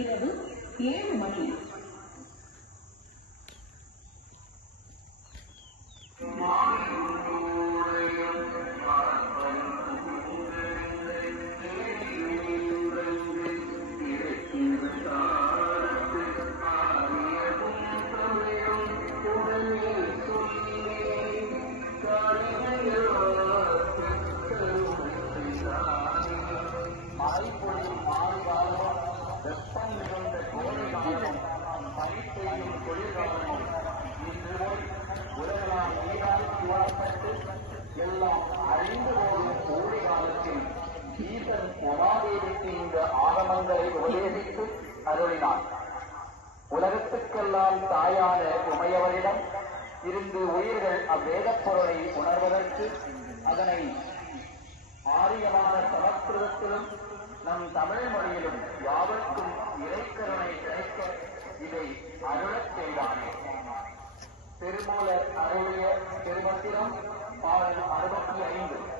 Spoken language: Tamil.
இரவு 7 மணி. எல்லாம் அழிந்து போகும் கோடை காலத்தில் ஈசன் உமாதேவிக்கு இந்த ஆகமங்களை உபதேசித்து அருளினான். உலகத்துக்கெல்லாம் தாயான உமையவரிடம் இருந்து உயிர்கள் அவ்வேதப் பொருளை உணர்வதற்கு அதனை ஆரியமான சமஸ்கிருதத்திலும் நம் தமிழ் மொழியிலும் யாவருக்கும் இறைக்கருணை கிடைக்க இதை அருளச் செய்தானே. திருமூலர் அருளிய திருமந்திரம் பாடல் 65.